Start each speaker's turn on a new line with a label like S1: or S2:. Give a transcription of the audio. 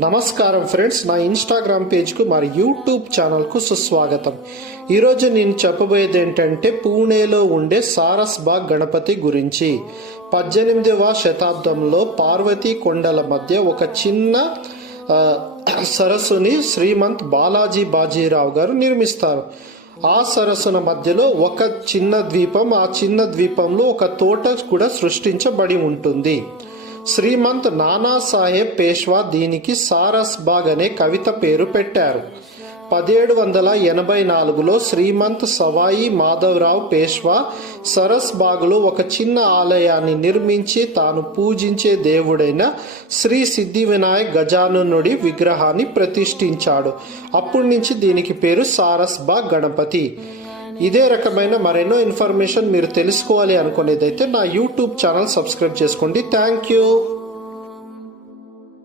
S1: నమస్కారం ఫ్రెండ్స్ నా ఇన్స్టాగ్రామ్ పేజ్కు మరి యూట్యూబ్ ఛానల్కు సుస్వాగతం. ఈరోజు నేను చెప్పబోయేది ఏంటంటే పూణేలో ఉండే సారస్బాగ్ గణపతి గురించి. పద్దెనిమిదవ శతాబ్దంలో పార్వతీ కొండల మధ్య ఒక చిన్న సరస్సుని శ్రీమంత్ బాలాజీ బాజీరావు గారు నిర్మిస్తారు. ఆ సరస్సుల మధ్యలో ఒక చిన్న ద్వీపం ఆ చిన్న ద్వీపంలో ఒక తోట కూడా సృష్టించబడి ఉంటుంది. శ్రీమంత్ నానాసాహెబ్ పేష్వా దీనికి సారస్ బాగ్ అనే కవిత పేరు పెట్టారు. పదిహేడు వందల ఎనభై నాలుగులో శ్రీమంత్ సవాయి మాధవరావు పేష్వా సరస్బాగులో ఒక చిన్న ఆలయాన్ని నిర్మించి తాను పూజించే దేవుడైన శ్రీ సిద్ధి వినాయక్ గజానునుడి విగ్రహాన్ని ప్రతిష్ఠించాడు. అప్పటి నుంచి దీనికి పేరు సారస్ బాగ్ గణపతి. ఇదే రకమైన మరెన్నో ఇన్ఫర్మేషన్ మీరు తెలుసుకోవాలి అనుకునేదైతే నా యూట్యూబ్ ఛానల్ సబ్స్క్రైబ్ చేసుకోండి. Thank you.